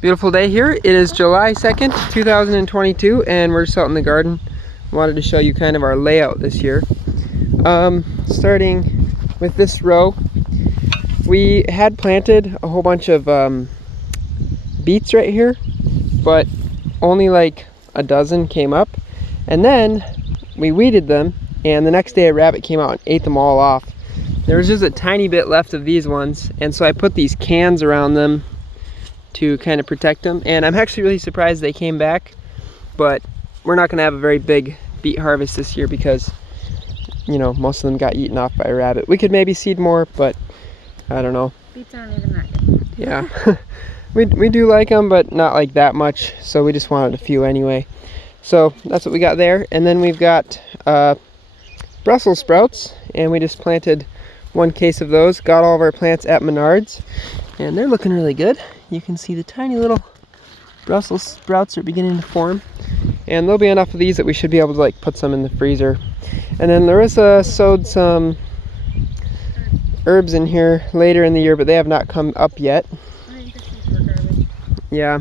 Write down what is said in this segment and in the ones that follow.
Beautiful day here. It is July 2nd, 2022, and we're just out in the garden. Wanted to show you kind of our layout this year. Starting with this row, we had planted a whole bunch of beets right here, but only like a dozen came up. And then we weeded them, and the next day a rabbit came out and ate them all off. There was just a tiny bit left of these ones, and so I put these cans around them to kind of protect them, and I'm actually really surprised they came back. But we're not going to have a very big beet harvest this year because, you know, most of them got eaten off by a rabbit. We could maybe seed more, but I don't know. Beets aren't even that good. Yeah. we do like them, but not like that much, so we just wanted a few anyway. So that's what we got there. And then we've got Brussels sprouts, and we just planted one case of those. Got all of our plants at Menards, and they're looking really good. You can see the tiny little Brussels sprouts are beginning to form, and there'll be enough of these that we should be able to like put some in the freezer. And then Larissa sowed some herbs in here later in the year, but they have not come up yet. I think the seeds were garbage. Yeah,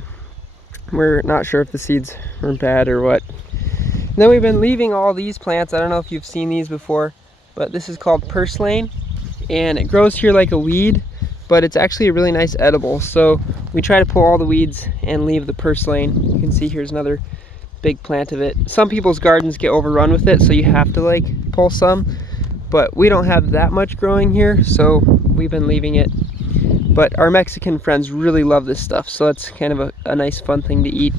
we're not sure if the seeds were bad or what. And then we've been leaving all these plants. I don't know if you've seen these before, but this is called purslane, and it grows here like a weed, but it's actually a really nice edible. So we try to pull all the weeds and leave the purslane. You can see here's another big plant of it. Some people's gardens get overrun with it, so you have to like pull some, but we don't have that much growing here, so we've been leaving it. But our Mexican friends really love this stuff, so it's kind of a nice fun thing to eat.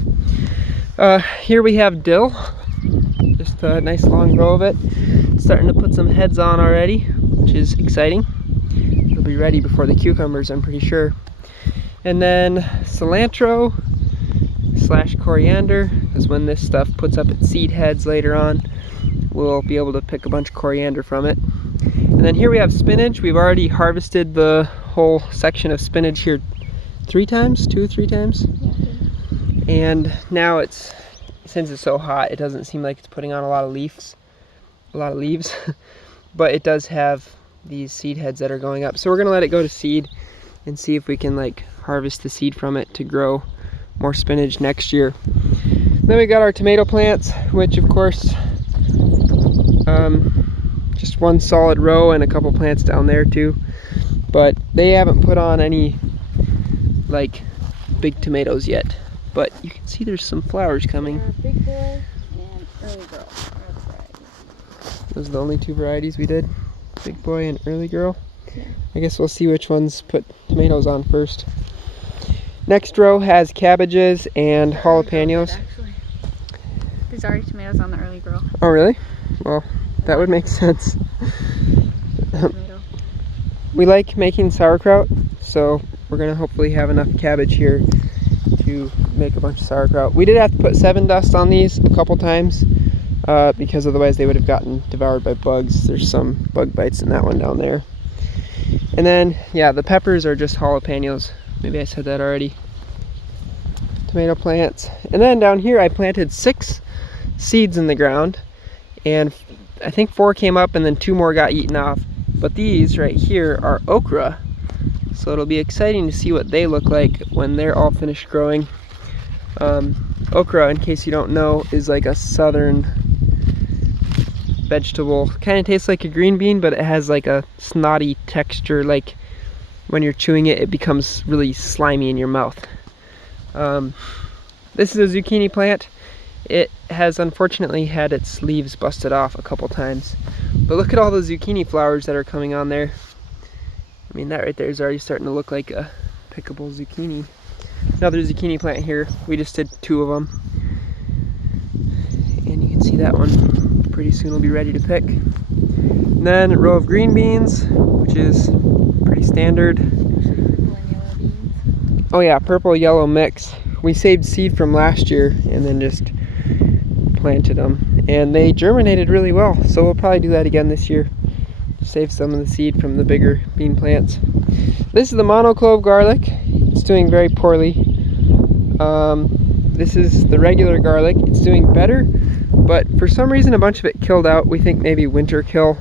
Here we have dill, just a nice long row of it. It's starting to put some heads on already, which is exciting. It'll be ready before the cucumbers, I'm pretty sure. And then cilantro slash coriander, because when this stuff puts up its seed heads later on, we'll be able to pick a bunch of coriander from it. And then here we have spinach. We've already harvested the whole section of spinach here 2 or 3 times. And now it's, since it's so hot, it doesn't seem like it's putting on a lot of leaves, but it does have these seed heads that are going up. So we're gonna let it go to seed and see if we can like harvest the seed from it to grow more spinach next year. Then we got our tomato plants, which of course, just one solid row and a couple plants down there too. But they haven't put on any like big tomatoes yet. But you can see there's some flowers coming. Big boy and early girl. Those are the only 2 varieties we did. Big boy and early girl. Yeah. I guess we'll see which ones put tomatoes on first. Next row has cabbages and jalapenos. Actually, there's already tomatoes on the early girl. Oh really? Well, that would make sense. Tomato. We like making sauerkraut, so we're gonna hopefully have enough cabbage here to make a bunch of sauerkraut. We did have to put 7 dust on these a couple times because otherwise they would have gotten devoured by bugs. There's some bug bites in that one down there. And then, yeah, the peppers are just jalapenos. Maybe I said that already. Tomato plants. And then down here I planted 6 seeds in the ground, and I think 4 came up and then 2 more got eaten off. But these right here are okra. So it'll be exciting to see what they look like when they're all finished growing. Okra, in case you don't know, is like a southern vegetable. Kind of tastes like a green bean, but it has like a snotty texture. Like when you're chewing it, it becomes really slimy in your mouth. This is a zucchini plant. It has unfortunately had its leaves busted off a couple times. But look at all the zucchini flowers that are coming on there. I mean, that right there is already starting to look like a pickable zucchini. Another zucchini plant here. We just did 2 of them. And you can see that one pretty soon will be ready to pick. And then a row of green beans, which is pretty standard. Purple and yellow beans. Oh yeah, purple yellow mix. We saved seed from last year and then just planted them. And they germinated really well, so we'll probably do that again this year. Save some of the seed from the bigger bean plants. This is the monoclove garlic. It's doing very poorly. This is the regular garlic. It's doing better, but for some reason a bunch of it killed out. We think maybe winter kill,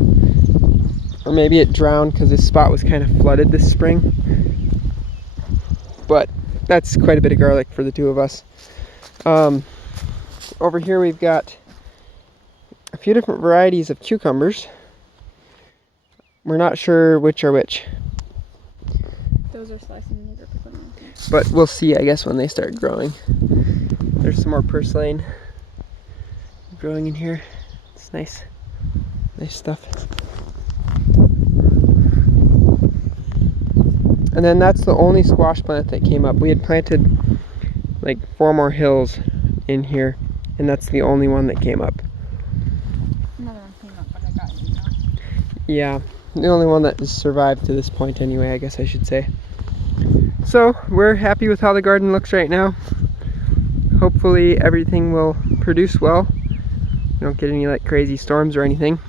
or maybe it drowned because this spot was kind of flooded this spring. But that's quite a bit of garlic for the two of us. Over here we've got a few different varieties of cucumbers. We're not sure which are which, Those are slicing these are pickling. but we'll see, I guess, when they start growing. There's some more purslane growing in here. It's nice stuff. And then that's the only squash plant that came up. We had planted like 4 more hills in here, and that's the only one that came up. Another one came up, but I got eaten up. Yeah, the only one that has survived to this point anyway, I guess I should say. So we're happy with how the garden looks right now. Hopefully everything will produce well. We don't get any like crazy storms or anything.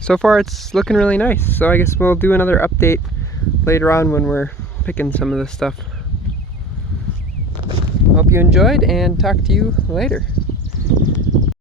So far it's looking really nice, so I guess we'll do another update later on when we're picking some of this stuff. Hope you enjoyed, and talk to you later.